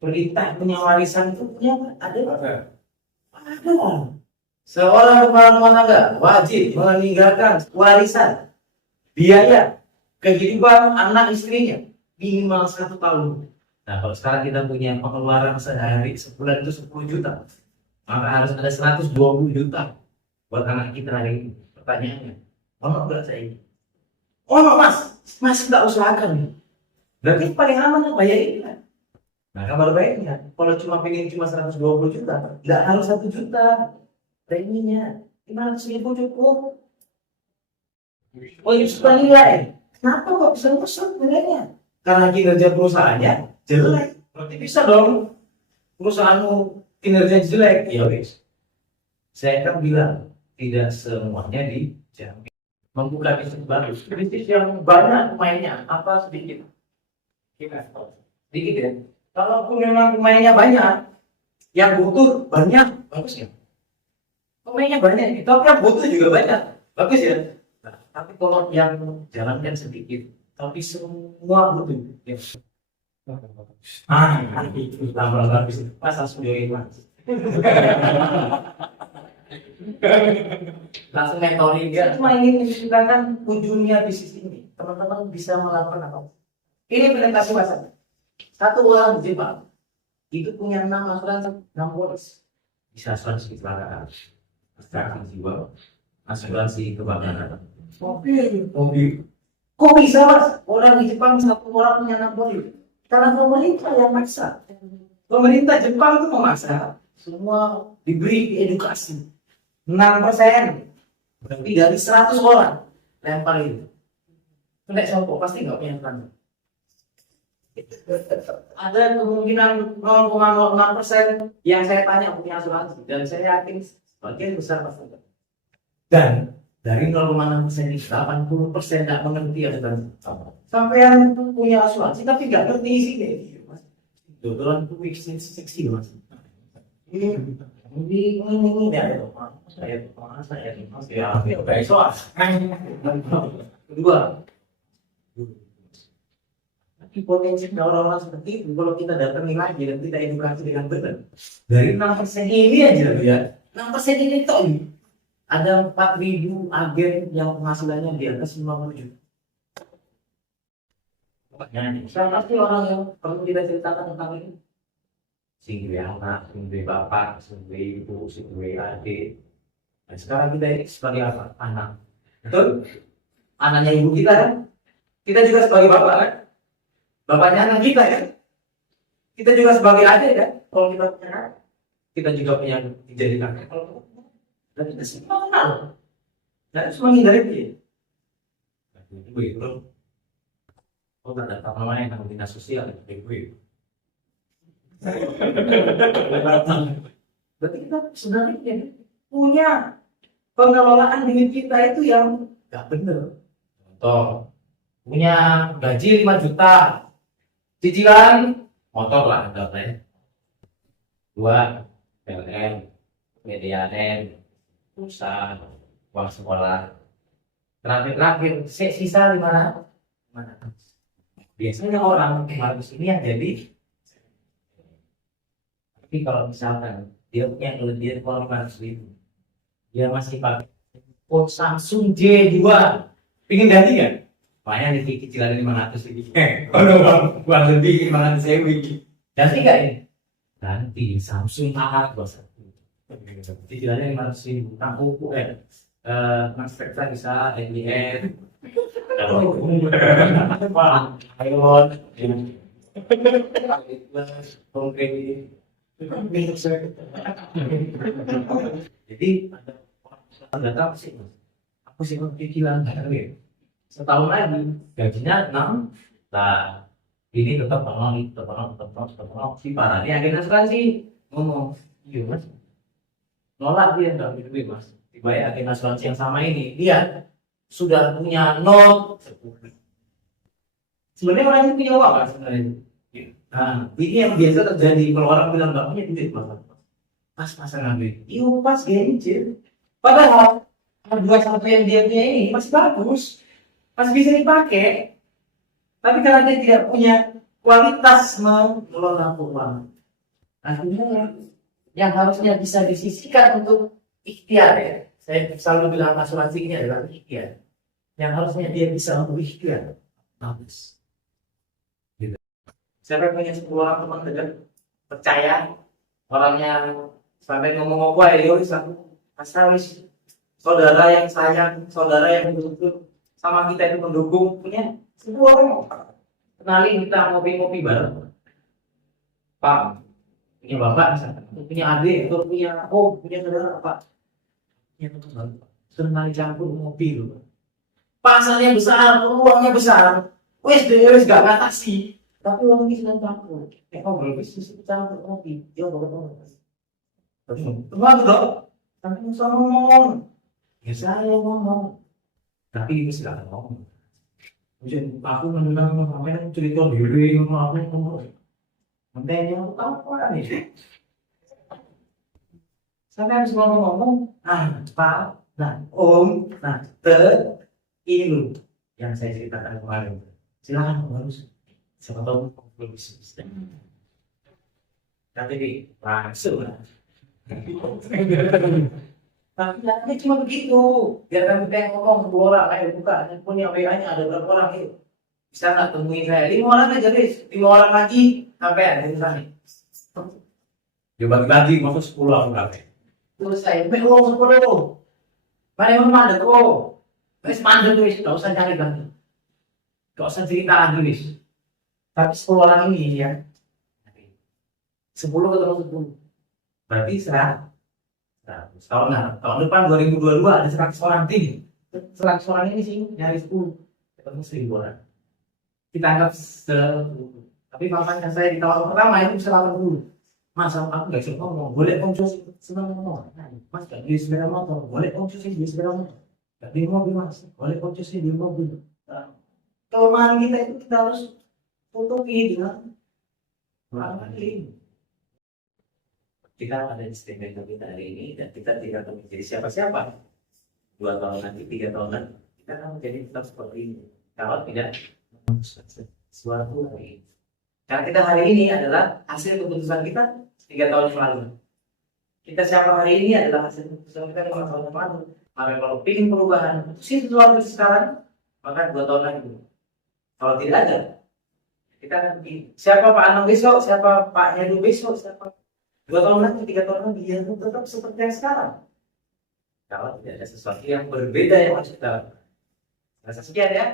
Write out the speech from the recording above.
perintah punya warisan itu punya nggak? Ada nggak? Ada. Seorang kepala rumah tangga wajib meninggalkan warisan biaya kehidupan anak istrinya minimal 1 tahun. Nah, kalau sekarang kita punya pengeluaran sehari sebulan itu 10 juta, maka harus ada 120 juta buat anak kita hari ini. Pertanyaannya, mau nggak saya ini? Oh no, mas, mas nggak usahakan nih. Berarti paling aman tuh bayar ini kan? Nah, kabar baiknya, kalau cuma 120 juta, nggak harus 1 juta preminya. 500.000 cukup. Oh, itu suka nilai. Kenapa kok bisa rusak nilainya? Karena kinerja perusahaannya jelek. Berarti bisa dong perusahaanmu kinerja jelek. Ya wis. Saya kan bilang tidak semuanya dijamin. Membuka bisnis baru, bisnis yang banyak pemainnya, apa sedikit? Sedikit ya. Kalaupun memang pemainnya banyak, yang butuh banyak, bagus ya. Pemainnya banyak, itu yang butuh juga banyak, bagus ya. Nah, tapi kalau yang jalankan sedikit, tapi semua butuh. Ya. Itu tambah bagus. Mas langsung join mas. Langsung mentoring dia. Cuma ingin menceritakan ujungnya bisnis ini. Teman-teman bisa melakukan apa? Ini presentasi pasar. Satu orang di Jepang itu punya 6 asuransi, 6 polis. Bisa asuransi kecelakaan, asuransi jiwa, asuransi kebakaran, mobil. Kok bisa mas? Orang di Jepang satu orang punya 6 polis? Karena pemerintah yang maksa. Pemerintah Jepang itu memaksa semua diberi edukasi. 6%. Berarti dari 100 orang lempar itu. Kena sopo pasti nggak punya tanggung. Ada kemungkinan 0,06% yang saya tanya punya asuransi dan saya yakin sebagian besar pasti. Dan dari 0,6% ini 80% nggak mengerti asuransi. Sampai yang punya asuransi tapi nggak ngerti isinya. Dodolan itu seksi mas. Ini ya kedua. Potensi orang-orang seperti itu kalau kita datangi lagi dan kita edukasi dengan benar dari 6% ini aja ya 6% ini toh ada 4.000 agen yang penghasilannya di atas 50 juta. Saya pasti orang yang perlu kita ceritakan tentang ini sing anak, sing bapak, sing ibu, sing adik. Nah, sekarang kita ini sebagai apa? Anak, betul? Anaknya ibu kita kan? Kita juga sebagai bapak kan? Bapaknya anak kita kan? Kita juga sebagai adik kan? Kalau kita punya anak, kita juga punya jadi kakak. Kalau dan kita semua kenal, dan semua menghindari dia. Ibu itu, oh ada apa namanya yang dinas sosial ibu. Berarti kita sebenarnya punya pengelolaan duit kita itu yang nggak benar. Contoh, punya gaji 5 juta, cicilan motor lah, contohnya 2 PLN, medianen, pulsa, uang sekolah, terakhir sisa di mana? Biasanya orang harus ini yang jadi. Tapi kalau misalkan dia punya kelebihan kalau 500.000, dia masih pakai Samsung J2, pingin ganti kan? Makanya di cicilan 500 lebih. Kalau uang lebih 500.000, ganti nggak ini? Ganti Samsung A21. Cicilannya 500.000, tanggung Mas Spektra bisa NBN. Iron, jadi ada datang sih, aku sih cicilan setahun lagi gajinya 6, nah ini tetap tolong si parah ini akhirnya asuransi ngomong iya mas, nolak dia nggak duit mas, dibayar agen asuransi yang sama ini dia sudah punya not 10. Sebenarnya orang itu punya uang kan sebenarnya. Nah, ini yang biasa terjadi kalau orang bilang nggak punya duit pas ngambil, iya pas gencil. Padahal dua satu yang dia punya ini masih bagus, masih bisa dipakai. Tapi karena dia tidak punya kualitas mengelola keuangan. Akhirnya yang harusnya bisa disisihkan untuk ikhtiar ya. Saya selalu bilang asuransi ini adalah ikhtiar. Yang harusnya dia bisa untuk ikhtiar. Bagus. Gitu. Saya punya 10 orang teman dekat percaya orang yang sampai ngomong apa ya asal saudara yang sayang, saudara yang betul-betul sama kita itu mendukung punya sebuah orang kenalin kita ngopi-ngopi bareng. Pak, punya bapak misalnya, punya adik atau punya saudara apa? Punya teman, sering kali campur ngopi loh. Pasarnya besar, uangnya besar, wes gak ngatasi, tapi uang ini sedang campur. Ngobrol bisnis campur ngopi, dia ngomong. Teman dong, tapi bisa ngomong. Ya saya ngomong, tapi itu sudah ngomong. Mungkin aku mendengar namanya cerita diri, ngomong. Mentenya aku tahu apa nih. Sampai harus ngomong, Pak, Om, ini yang saya ceritakan kemarin. Silakan harus siapa tahu belum bisa. Nanti langsung lah. Tapi cuma begitu. Biar kami pengen ngomong 2 orang, ayo buka. Punya WA-nya ada berapa orang itu? Bisa nggak temuin saya? 5 orang aja, guys. 5 orang lagi sampai ada di sana. Ya bagi-bagi, masuk 10 aku sampai. Terus saya, uang 10. Mana yang mandek kok? Wes mandek guys, nggak usah cari lagi. Nggak usah cerita lagi guys. Tapi 10 orang ini ya. 10 ketemu 10. Berarti 100. Tahun depan 2022 ada 100 orang tim. 100 orang ini sih nyari 10 ketemu 1000 orang. Kita anggap 10. Tapi makanya saya di tahun pertama itu bisa 80. Mas aku nggak bisa ngomong, boleh om cuci senang ngomong. Mas gak di sepeda motor, boleh om cuci di sepeda motor. Gak di mobil mas, boleh om cuci di mobil. Kelemahan kita itu kita harus tutupi dengan ini. Kita ada di segmen kita hari ini dan kita tidak akan menjadi siapa-siapa 2 tahun nanti, 3 tahun nanti kita akan menjadi tetap seperti ini kalau tidak suatu hari ini. Karena kita hari ini adalah hasil keputusan kita 3 tahun yang lalu. Kita siapa hari ini adalah hasil keputusan kita 5 tahun yang lalu. Maka kalau ingin perubahan putusin sesuatu sekarang, maka 2 tahun lagi. Kalau tidak ada, kita akan begini. Siapa Pak Anang besok, siapa Pak Heru besok, siapa 2 tahun lagi, 3 tahun lagi, dia tetap seperti yang sekarang. Kalau tidak ada sesuatu yang berbeda yang harus kita lakukan. Sekian ya.